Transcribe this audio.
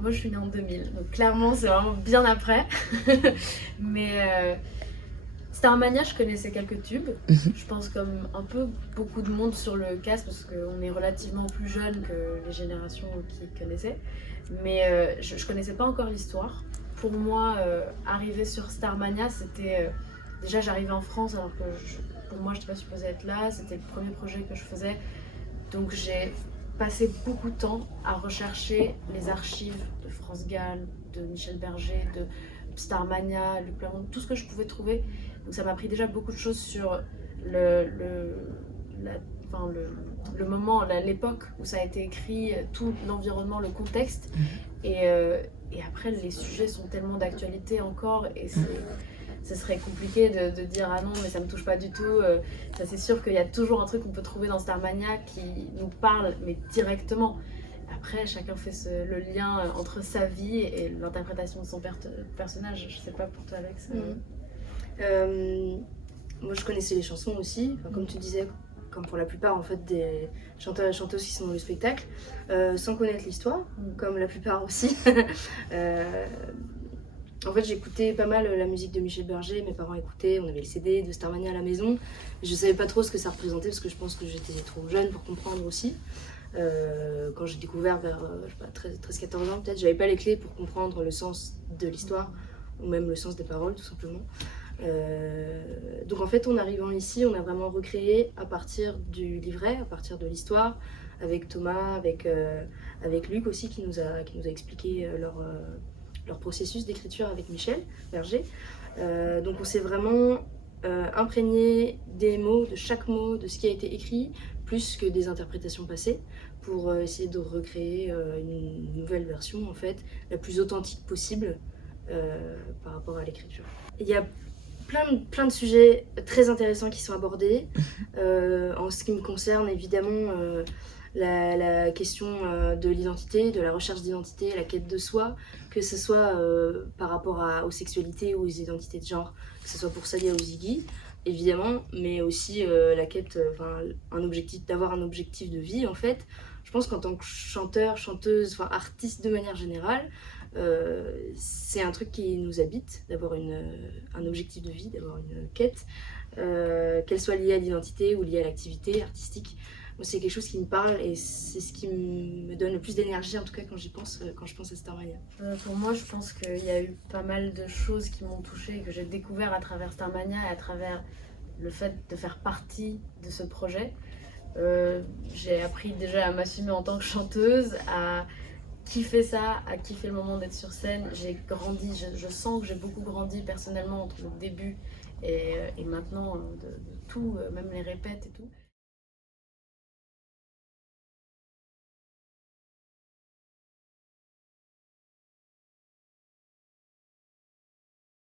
moi je suis née en 2000, donc clairement c'est vraiment bien après. Mais Starmania, je connaissais quelques tubes. Je pense comme un peu beaucoup de monde sur le cast parce qu'on est relativement plus jeune que les générations qui connaissaient. Mais je connaissais pas encore l'histoire. Pour moi, arriver sur Starmania, c'était... déjà, j'arrivais en France alors que pour moi, je n'étais pas supposée être là. C'était le premier projet que je faisais. Donc j'ai passé beaucoup de temps à rechercher les archives de France Gall, de Michel Berger, de Starmania, Luc Plamondon, tout ce que je pouvais trouver. Donc ça m'a appris déjà beaucoup de choses sur la, enfin, le moment, l'époque où ça a été écrit, tout l'environnement, le contexte. Et après, les sujets sont tellement d'actualité encore et ce serait compliqué de dire ah non mais ça me touche pas du tout. Ça c'est sûr qu'il y a toujours un truc qu'on peut trouver dans Starmania qui nous parle mais directement. Après chacun fait le lien entre sa vie et l'interprétation de son personnage. Je sais pas pour toi Alex. Moi je connaissais les chansons aussi, enfin, comme tu disais, comme pour la plupart en fait des chanteurs et chanteuses qui sont dans le spectacle, sans connaître l'histoire, comme la plupart aussi. En fait, j'écoutais pas mal la musique de Michel Berger, mes parents écoutaient, on avait le CD de Starmania à la maison. Je savais pas trop ce que ça représentait parce que je pense que j'étais trop jeune pour comprendre aussi. Quand j'ai découvert vers 13-14 ans, peut-être, j'avais pas les clés pour comprendre le sens de l'histoire ou même le sens des paroles, tout simplement. Donc en fait, en arrivant ici, on a vraiment recréé à partir du livret, à partir de l'histoire, avec Thomas, avec Luc aussi qui nous a expliqué leur processus d'écriture avec Michel Berger. Donc on s'est vraiment imprégné des mots, de chaque mot, de ce qui a été écrit, plus que des interprétations passées, pour essayer de recréer une nouvelle version en fait, la plus authentique possible par rapport à l'écriture. Il y a plein de sujets très intéressants qui sont abordés. En ce qui me concerne, évidemment, la question de l'identité, de la recherche d'identité, la quête de soi, que ce soit par rapport aux sexualités ou aux identités de genre, que ce soit pour Salia ou Ziggy, évidemment, mais aussi la quête, d'avoir un objectif de vie, en fait. Je pense qu'en tant que chanteur, chanteuse, artiste de manière générale, c'est un truc qui nous habite, d'avoir un objectif de vie, d'avoir une quête, qu'elle soit liée à l'identité ou liée à l'activité artistique. Moi, c'est quelque chose qui me parle et c'est ce qui me donne le plus d'énergie, en tout cas quand je pense à Starmania. Pour moi, je pense qu'il y a eu pas mal de choses qui m'ont touchée et que j'ai découvert à travers Starmania et à travers le fait de faire partie de ce projet. J'ai appris déjà à m'assumer en tant que chanteuse, à kiffer ça, à kiffer le moment d'être sur scène. J'ai grandi, je sens que j'ai beaucoup grandi personnellement entre le début et maintenant, de tout, même les répètes et tout.